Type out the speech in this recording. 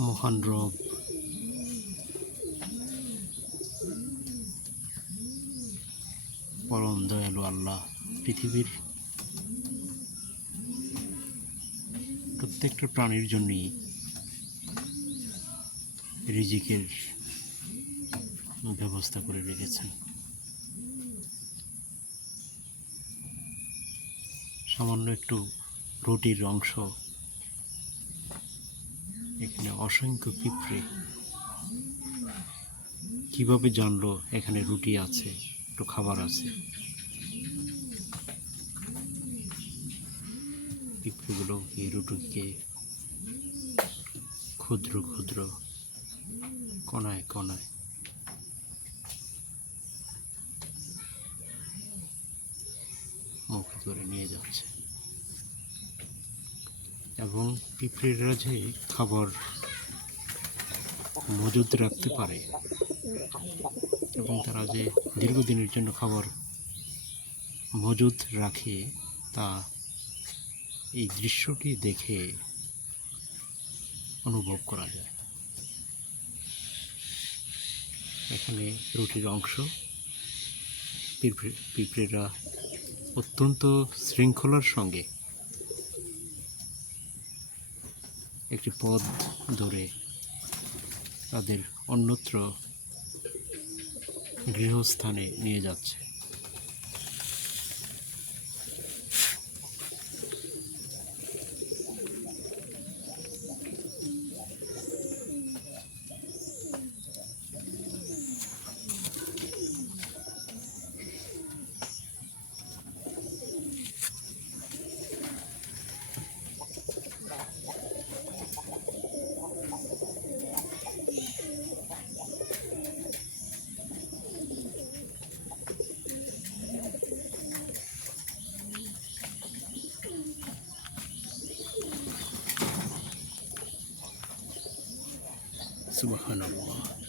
মহান রব। পরম দয়ালু আল্লাহ, পৃথিবীর প্রত্যেকটা প্রাণীর জন্যই রিজিকের ব্যবস্থা করে রেখেছেন। সামান্য একটু রুটির অংশ এখানে অসংখ্য পিঁপড়ে। কীভাবে জানলো এখানে রুটি আছে, একটু খাবার আছে? পিঁপড়েগুলো এই রুটিকে ক্ষুদ্র ক্ষুদ্র কণায় কণায়। মুখে করে নিয়ে যাচ্ছে। এবং পিঁপড়েরা যে খাবার মজুদ রাখতে পারে এবং তারা যে দীর্ঘদিনের জন্য খাবার মজুদ রাখে, তা এই দৃশ্যটি দেখে অনুভব করা যায়। এখানে রুটির অংশ। পিঁপড়ে পিঁপড়েরা অত্যন্ত শৃঙ্খলার সঙ্গে একটি পথ ধরে তাদের অন্যত্র গৃহস্থানে নিয়ে যাচ্ছে। سبحان الله.